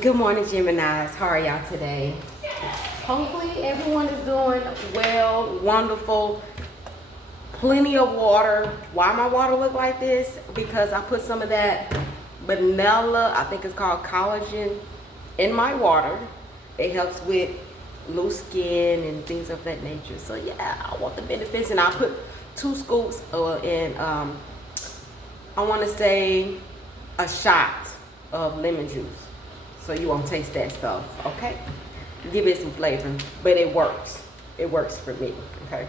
Good morning, Geminis. How are y'all today? Hopefully everyone is doing well, wonderful, plenty of water. Why my water look like this? Because I put some of that vanilla, I think it's called collagen, in my water. It helps with loose skin and things of that nature. So yeah, I want the benefits, and I put 2 scoops in, I want to say a shot of lemon juice. So you won't taste that stuff, okay? Give it some flavor, but it works. It works for me, okay?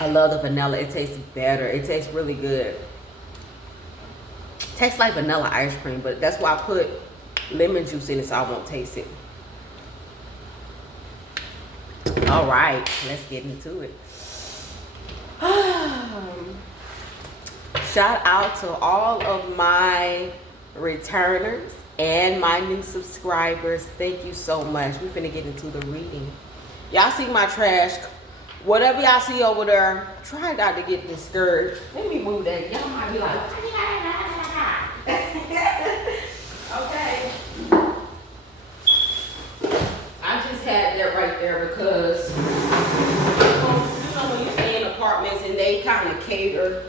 I love the vanilla. It tastes better. It tastes really good. Tastes like vanilla ice cream, but that's why I put lemon juice in it so I won't taste it. All right, let's get into it. Shout out to all of my returners and my new subscribers. Thank you so much. We're finna get into the reading. Y'all see my trash. Whatever y'all see over there, try not to get discouraged. Let me move that. Y'all might be like, okay. I just had that right there because, when you stay in apartments and they kind of cater,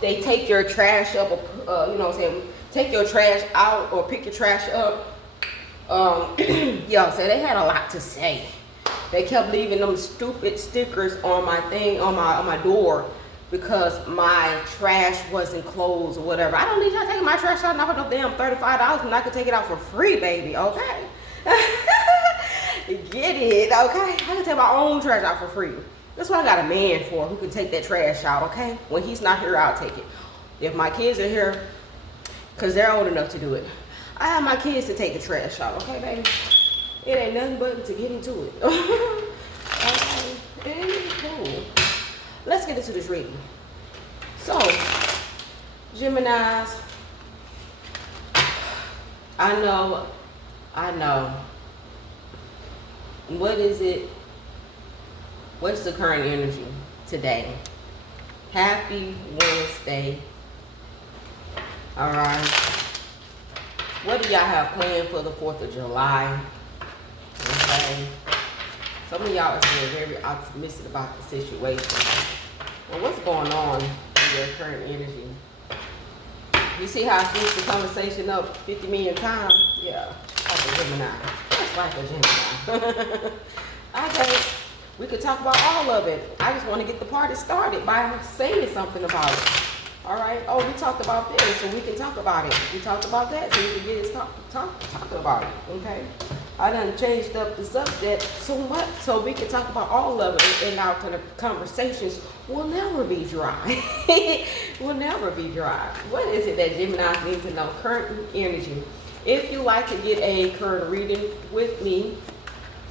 they take your trash up, take your trash out or pick your trash up. So they had a lot to say. They kept leaving them stupid stickers on my thing, on my door, because my trash wasn't closed or whatever. I don't need y'all taking my trash out not for no damn $35 when I could take it out for free, baby, okay? Get it, okay? I can take my own trash out for free. That's what I got a man for, who can take that trash out, okay? When he's not here, I'll take it. If my kids are here, because they're old enough to do it, I have my kids to take the trash out, okay, baby? It ain't nothing but to get into it. Okay, cool. Let's get into this reading. So, Geminis, I know. What is it? What's the current energy today? Happy Wednesday. All right. What do y'all have planned for the 4th of July? Okay. Some of y'all are being very optimistic about the situation. Well, what's going on in your current energy? You see how I switched the conversation up 50 million times? Yeah, like a Gemini. Just like a Gemini. Okay. We could talk about all of it. I just want to get the party started by saying something about it. All right. Oh, we talked about this, so we can talk about it. We talked about that, so we can get it talking about it. Okay. I done changed up the subject so much, so we can talk about all of it, and our conversations will never be dry. Will never be dry. What is it that Geminis need to know? Current energy. If you like to get a current reading with me,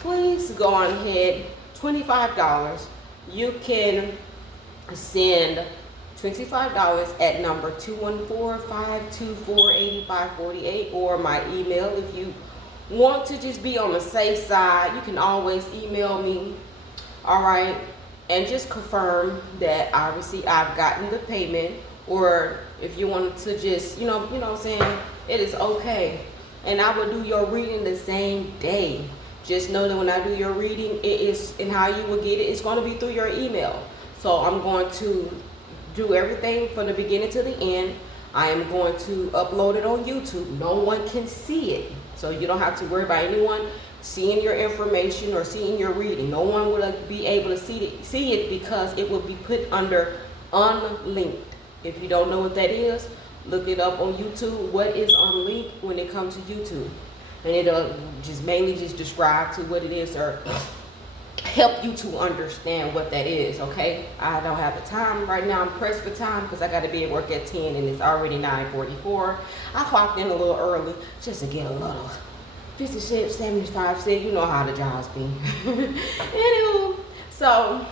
please go on ahead. $25. You can send $25 at number 214-524-8548, or my email. If you want to just be on the safe side, you can always email me. All right, and just confirm that I've gotten the payment, or if you want to just what I'm saying, it is okay, and I will do your reading the same day. Just know that when I do your reading, it is, and how you will get it, it's going to be through your email. So I'm going to do everything from the beginning to the end. I am going to upload it on YouTube. No one can see it. So you don't have to worry about anyone seeing your information or seeing your reading. No one will be able to see it because it will be put under unlinked. If you don't know what that is, look it up on YouTube. What is unlinked when it comes to YouTube? And it'll just mainly just describe to what it is, or help you to understand what that is, okay? I don't have the time right now. I'm pressed for time because I got to be at work at 10 and it's already 9:44. I clocked in a little early just to get a little 50 cents, 75 cents. You know how the jobs be. Anywho, so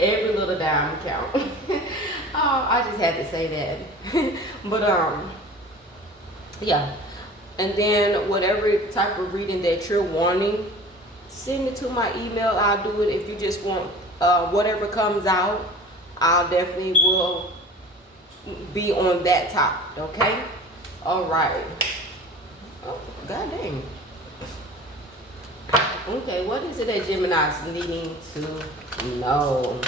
every little dime count. I just had to say that. But yeah. And then whatever type of reading that you're wanting, send it to my email. I'll do it. If you just want whatever comes out, I'll definitely will be on that topic, okay? All right. Oh, god dang. Okay, what is it that Gemini's needing to know?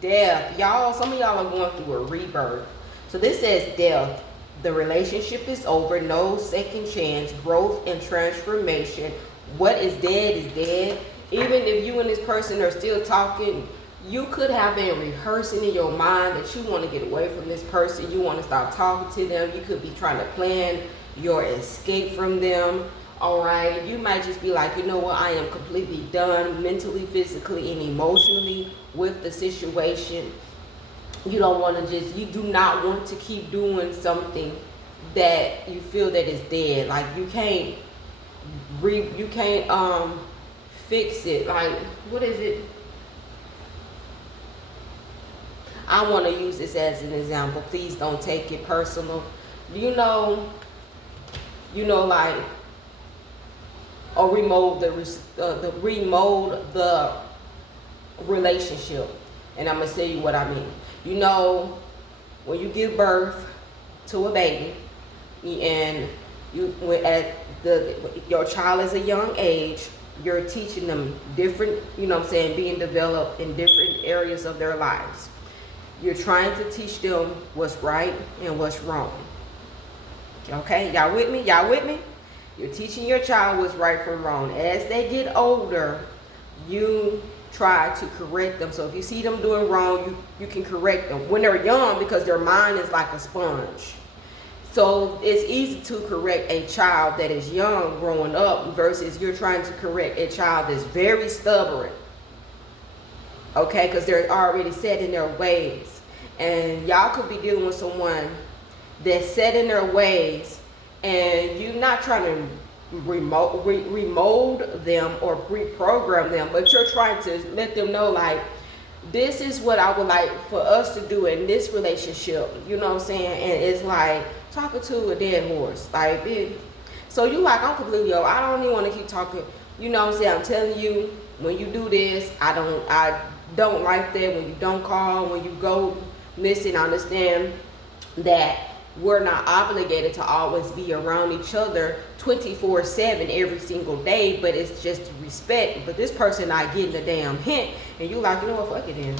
Death. Y'all, some of y'all are going through a rebirth. So this says death. The relationship is over. No second chance. Growth and transformation. What is dead is dead. Even if you and this person are still talking, you could have been rehearsing in your mind that you want to get away from this person. You want to stop talking to them. You could be trying to plan your escape from them. All right, you might just be like, you know what, I am completely done mentally, physically, and emotionally with the situation. You don't want to you do not want to keep doing something that you feel that is dead. Like you can't fix it. Like, what is it? I want to use this as an example. Please don't take it personal. You know, like, or remold the relationship. And I'm gonna tell you what I mean. You know, when you give birth to a baby, and your child is a young age, you're teaching them different, being developed in different areas of their lives. You're trying to teach them what's right and what's wrong. Okay, y'all with me? You're teaching your child what's right from wrong. As they get older, you try to correct them. So if you see them doing wrong, you can correct them when they're young, because their mind is like a sponge. So it's easy to correct a child that is young growing up versus you're trying to correct a child that's very stubborn. Okay, because they're already set in their ways. And y'all could be dealing with someone that's set in their ways, and you're not trying to remold them or reprogram them, but you're trying to let them know, like, this is what I would like for us to do in this relationship. You know what I'm saying? And it's like talking to a dead horse. Like, so you like, I'm completely over. I don't even want to keep talking. You know what I'm saying? I'm telling you, when you do this, I don't like that. When you don't call, when you go missing, I understand that we're not obligated to always be around each other 24/7 every single day, but it's just respect. But this person not getting the damn hint, and you like, you know what, fuck it then.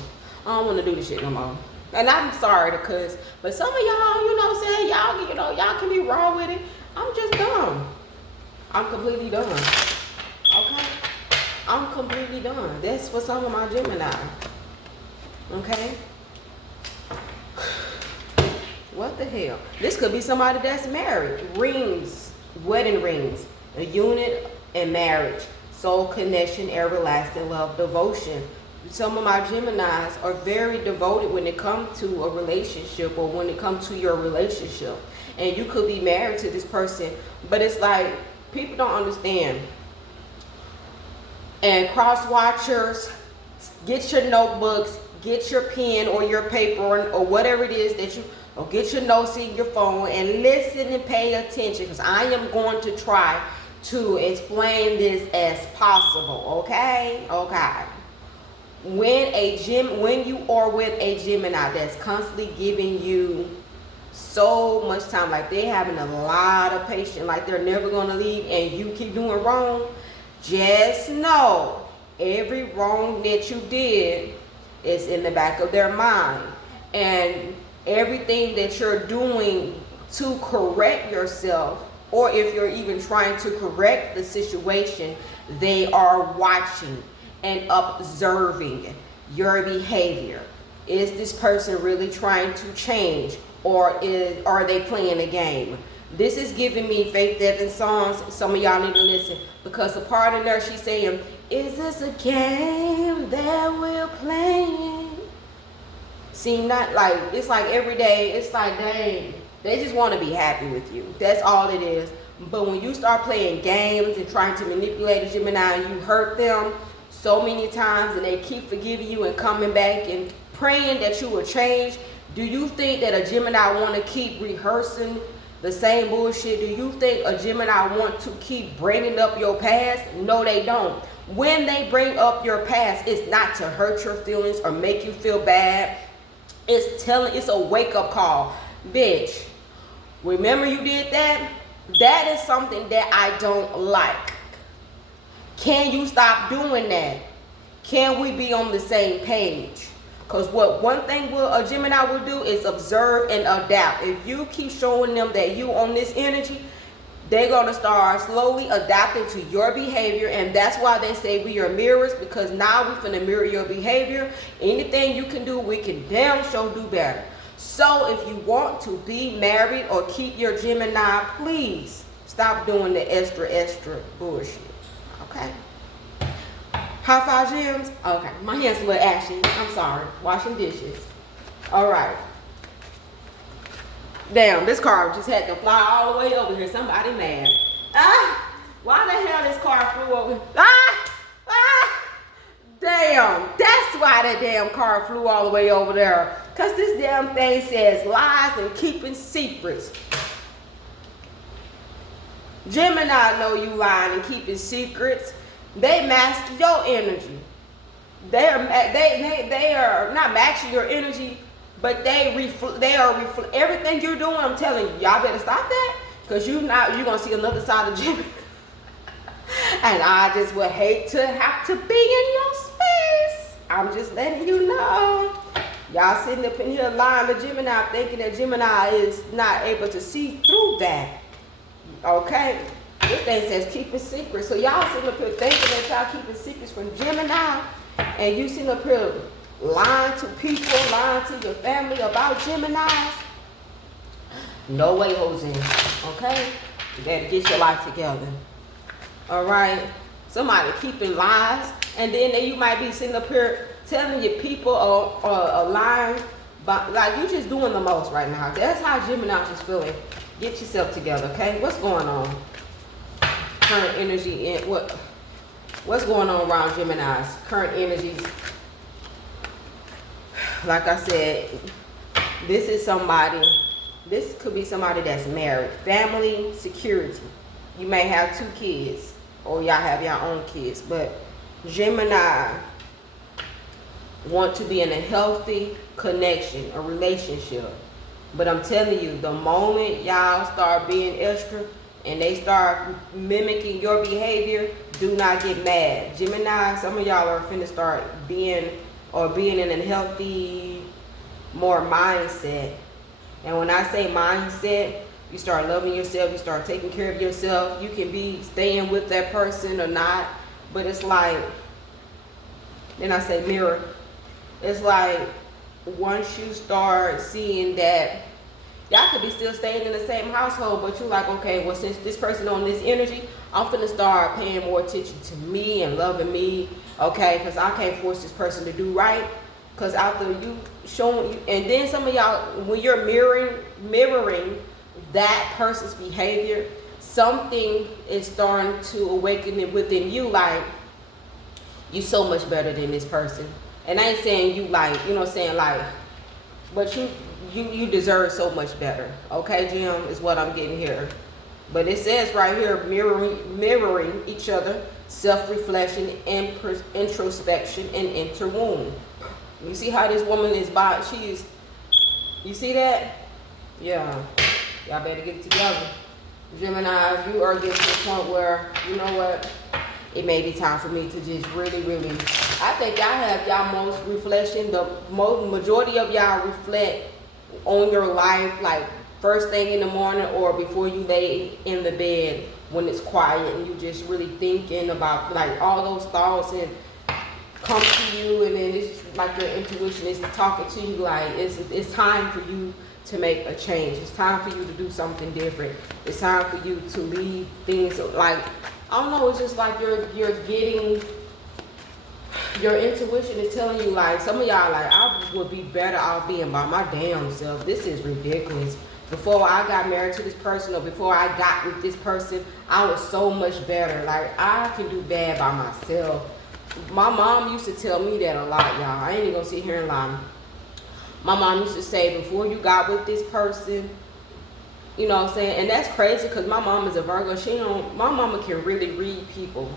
I don't want to do this shit no more. And I'm sorry to cuss, but some of y'all, you know what I'm saying, y'all can be wrong with it. I'm just dumb. I'm completely done. Okay? I'm completely done. That's for some of my Gemini. Okay? What the hell? This could be somebody that's married. Rings, wedding rings, a unit and marriage, soul connection, everlasting love, devotion. Some of my Geminis are very devoted when it comes to a relationship, or when it comes to your relationship. And you could be married to this person, but it's like, people don't understand. And cross watchers, get your notebooks, get your pen or your paper, or whatever it is that you, or get your notes in your phone and listen and pay attention, because I am going to try to explain this as possible. Okay? When you are with a Gemini that's constantly giving you so much time, like they're having a lot of patience, like they're never going to leave, and you keep doing wrong, just know every wrong that you did is in the back of their mind. And everything that you're doing to correct yourself, or if you're even trying to correct the situation, they are watching and observing your behavior. Is this person really trying to change, or are they playing a game? This is giving me Faith Evans songs. Some of y'all need to listen, because the part in there she's saying, is this a game that we're playing? See, not like, it's like every day, it's like, dang, they just want to be happy with you. That's all it is. But when you start playing games and trying to manipulate a Gemini, and you hurt them so many times, and they keep forgiving you and coming back and praying that you will change, do you think that a Gemini want to keep rehearsing the same bullshit? Do you think a Gemini want to keep bringing up your past? No, they don't. when they bring up your past, it's not to hurt your feelings or make you feel bad. It's a wake-up call. Bitch, remember you did that? That is something that I don't like. Can you stop doing that? Can we be on the same page? Because what one thing a Gemini will do is observe and adapt. If you keep showing them that you on this energy, they're going to start slowly adapting to your behavior. And that's why they say we are mirrors, because now we're going to mirror your behavior. Anything you can do, we can damn sure do better. So if you want to be married or keep your Gemini, please stop doing the extra bullshit. Okay? High five, gems. Okay, my hands a little ashy. I'm sorry. Washing dishes. All right. Damn, this car just had to fly all the way over here. Somebody mad. Why the hell this car flew over? Damn, that's why that damn car flew all the way over there. Because this damn thing says lies and keeping secrets. Gemini know you lying and keeping secrets. They mask your energy. They are not matching your energy, but they are everything you're doing. I'm telling you, y'all better stop that, because you're gonna see another side of Gemini. And I just would hate to have to be in your space. I'm just letting you know. Y'all sitting up in here lying to Gemini, thinking that Gemini is not able to see through that. Okay? This thing says keep it secret. So y'all sitting up here thinking that y'all keeping secrets from Gemini, and you sitting up here lying to people, lying to your family about Geminis. No way, Jose. Okay? You better get your life together. All right? Somebody keeping lies, and then you might be sitting up here telling your people are lying, but like you just doing the most right now. That's how Gemini is feeling. Get yourself together, okay? What's going on? Current energy in what's going on around Geminis? Current energies. Like I said, this could be somebody that's married. Family, security. You may have 2 kids, or y'all have your own kids, but Gemini want to be in a healthy connection, a relationship. But I'm telling you, the moment y'all start being extra and they start mimicking your behavior, do not get mad. Gemini, some of y'all are finna start being in a healthy, more mindset. And when I say mindset, you start loving yourself, you start taking care of yourself. You can be staying with that person or not, but it's like, then I say mirror. It's like once you start seeing that y'all could be still staying in the same household, but you're like, okay, well, since this person on this energy, I'm finna start paying more attention to me and loving me, okay, because I can't force this person to do right. Because after you showing, and then some of y'all, when you're mirroring that person's behavior, something is starting to awaken it within you, like, you so much better than this person. And I ain't saying you like, you know what I'm saying, like, but you deserve so much better. Okay, Jim, is what I'm getting here. But it says right here, mirroring each other, self-reflection, introspection, and interwound. You see how this woman is you see that? Yeah. Y'all better get it together. Gemini, you are getting to the point where, you know what? It may be time for me to just really, I think y'all have y'all most reflection. The majority of y'all reflect on your life, like first thing in the morning or before you lay in the bed when it's quiet and you just really thinking about like all those thoughts and come to you, and then it's like your intuition is talking to you like it's time for you to make a change. It's time for you to do something different. It's time for you to leave things like, I don't know, it's just like you're getting, your intuition is telling you like, some of y'all like, I would be better off being by my damn self. This is ridiculous. Before I got married to this person or before I got with this person, I was so much better. Like, I can do bad by myself. My mom used to tell me that a lot, y'all. I ain't even gonna sit here and lie. My mom used to say, before you got with this person, you know what I'm saying? And that's crazy because my mom is a Virgo. My mama can really read people.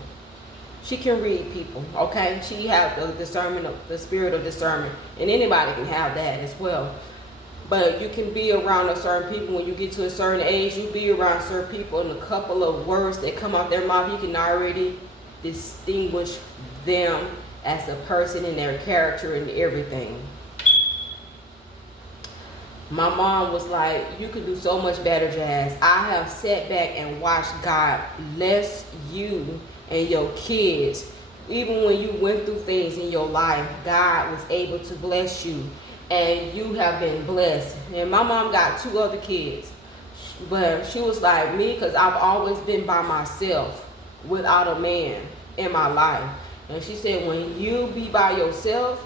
She can read people, okay? She have the discernment of the spirit of discernment, and anybody can have that as well. But you can be around a certain people when you get to a certain age. You be around certain people, and a couple of words that come out their mouth, you can already distinguish them as a person and their character and everything. My mom was like, you could do so much better, Jazz. I have sat back and watched God bless you and your kids. Even when you went through things in your life, God was able to bless you. And you have been blessed. And my mom got 2 other kids. But she was like me, because I've always been by myself without a man in my life. And she said, when you be by yourself,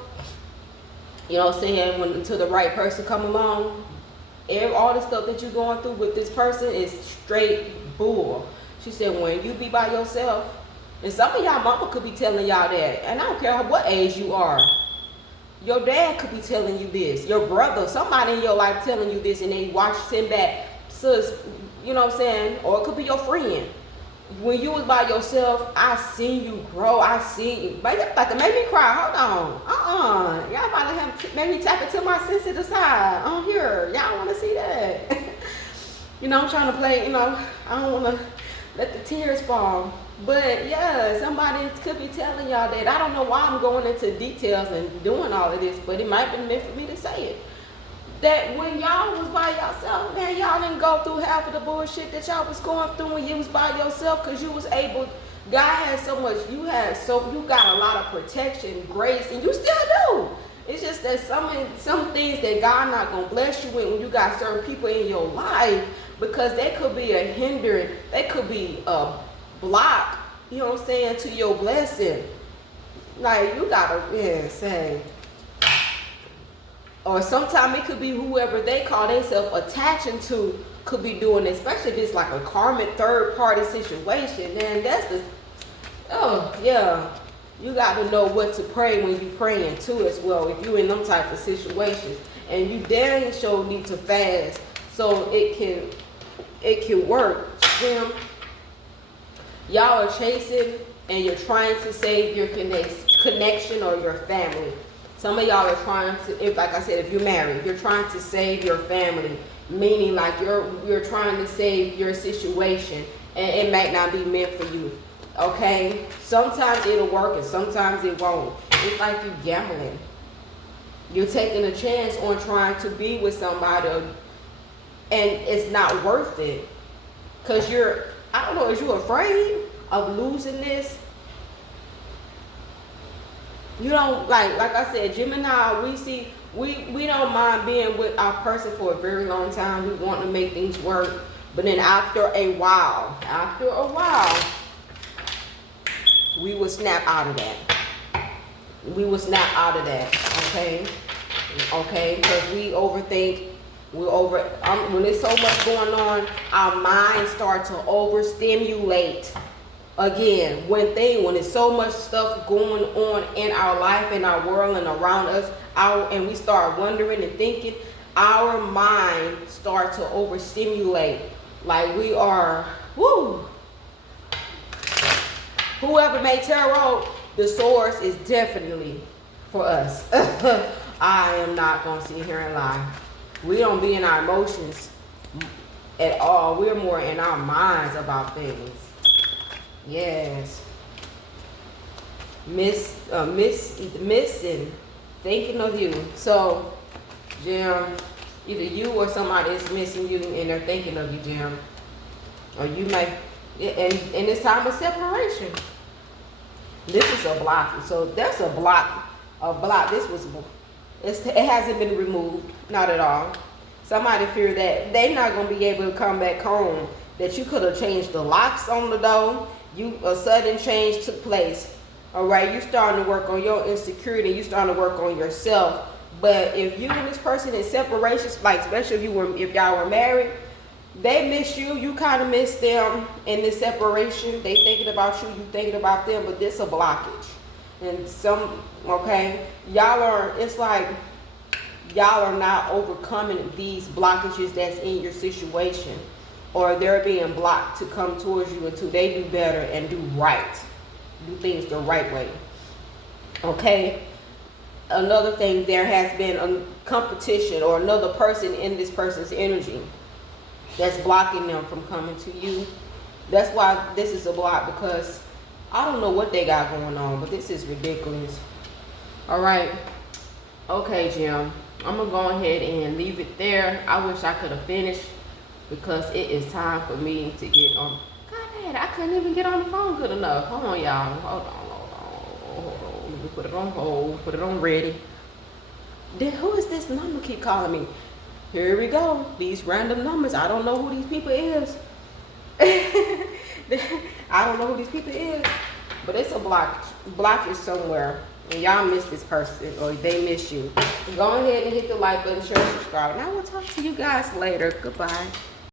you know what I'm saying, when until the right person come along, all the stuff that you're going through with this person is straight bull. She said, when you be by yourself, and some of y'all mama could be telling y'all that, and I don't care what age you are. Your dad could be telling you this. Your brother, somebody in your life telling you this, and they send back, sis, you know what I'm saying? Or it could be your friend. When you was by yourself, I seen you grow. I seen you. But y'all about to make me cry. Hold on. Y'all about to have make me tap into my sensitive side on here. Y'all want to see that? You know, I'm trying to play, you know, I don't want to let the tears fall. But yeah, somebody could be telling y'all that. I don't know why I'm going into details and doing all of this, but it might be meant for me to say it. That when y'all was by yourself, man, y'all didn't go through half of the bullshit that y'all was going through when you was by yourself, because you was able, God had so much, you got a lot of protection, grace, and you still do. It's just that some things that God not gonna bless you with when you got certain people in your life, because they could be a hindrance, they could be a block, you know what I'm saying, to your blessing. Like, you gotta, say. Or sometimes it could be whoever they call themselves attaching to could be doing it, especially if it's like a karmic third party situation. Then that's you got to know what to pray when you praying too as well, if you in them type of situations. And you damn sure need to fast so it can work. Y'all are chasing and you're trying to save your connection or your family. Some of y'all are trying to, like I said, if you're married, you're trying to save your family, meaning like you're trying to save your situation, and it might not be meant for you. Okay? Sometimes it'll work and sometimes it won't. It's like you gambling. You're taking a chance on trying to be with somebody, and it's not worth it. Because I don't know, is you afraid of losing this? You don't, like I said, Gemini, we don't mind being with our person for a very long time. We want to make things work. But then after a while, we will snap out of that. Okay? Okay? Because we overthink. When there's so much going on, our minds start to overstimulate. Again, when there's so much stuff going on in our life, in our world, and around us, and we start wondering and thinking, our mind starts to overstimulate. Like we are, whoever made tarot, the source is definitely for us. I am not going to sit here and lie. We don't be in our emotions at all. We're more in our minds about things. Yes. Missing, thinking of you. So, Jim, either you or somebody is missing you and they're thinking of you, Jim. Or you may, and it's time of separation. This is a block. So that's a block. It hasn't been removed, not at all. Somebody fear that they're not going to be able to come back home, that you could have changed the locks on the door. A sudden change took place. All right, you starting to work on your insecurity. You starting to work on yourself. But if you and this person in separation, like especially if y'all were married, they miss you. You kind of miss them in this separation. They thinking about you. You thinking about them. But this a blockage. And it's like y'all are not overcoming these blockages that's in your situation. Or they're being blocked to come towards you until they do better and do right. do things the right way. Okay. Another thing, there has been a competition or another person in this person's energy that's blocking them from coming to you. That's why this is a block, because I don't know what they got going on, but this is ridiculous. All right. Okay, Jim. I'm going to go ahead and leave it there. I wish I could have finished, because it is time for me to get on. God, I couldn't even get on the phone good enough. Hold on, y'all. Hold on. Let me put it on hold. Put it on ready. Then who is this number keep calling me? Here we go. These random numbers. I don't know who these people is. I don't know who these people is. But it's a blockage somewhere. And y'all miss this person, or they miss you. Go ahead and hit the like button, share, subscribe. And I will talk to you guys later. Goodbye.